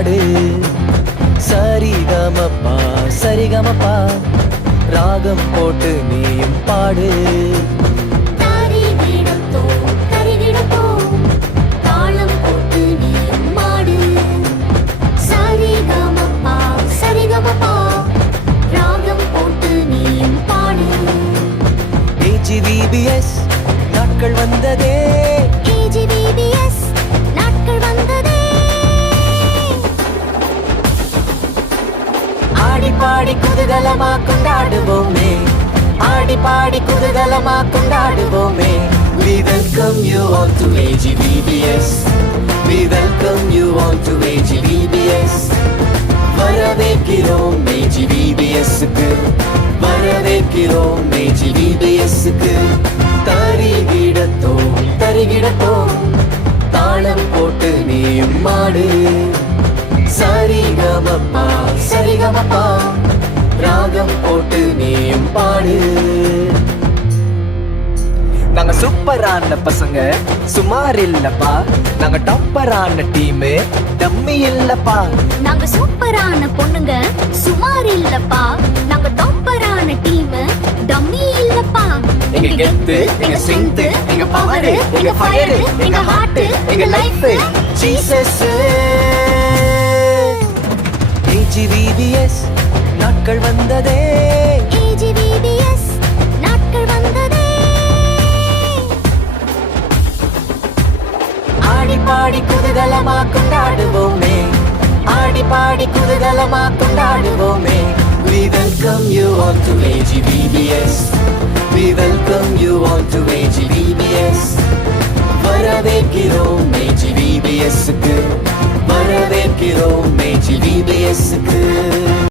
பாடு. சரிகமப்பா சரிகமப்பா ராகம் போட்டு நீயும் பாடு. தாளம் போட்டு நீயும் மாடு. சரிகமப்பா சரிகமப்பா ராகம் போட்டு நீயும் பாடு. AGVBS நாட்கள் வந்ததே. AGVBS நாட்கள் வந்ததே. ஆடி பாடி குதூகலமா கொண்டாடுவோமே. ஆடி பாடி குதூகலமா கொண்டாடுவோமே. We welcome you all to AGVBS. We welcome you all to AGVBS. வரவேற்கிறோம் AGVBS-க்கு. வரவேற்கிறோம் AGVBS-க்கு. தரிகிடத்தோம் தரிகிடத்தோம் தாளம் போட்டு நீயும் மாடு. சரிகமப்பா சரிகமப்பா ராகம் போட்டு நீயும் பாடு. நாங்க சூப்பரான பசங்க சுமார் இல்லப்பா. நாங்க டாப்பரான டீம் டம்மி இல்லப்பா. நாங்க சூப்பரான பொண்ணுங்க சுமார் இல்லப்பா. நாங்க டாப்பரான டீம் டம்மி இல்லப்பா. எங்க கெத்து எங்க ஸ்ட்ரெங்த் எங்க பவர் எங்க ஃபயர் எங்க ஹார்ட் எங்க லைஃப் ஜீசஸ். AGVBS நாட்கள் வந்ததே. AGVBS நாட்கள் வந்ததே. ஆடி பாடி குதூகலமா கொண்டாடுவோமே. ஆடி பாடி குதூகலமா கொண்டாடுவோமே.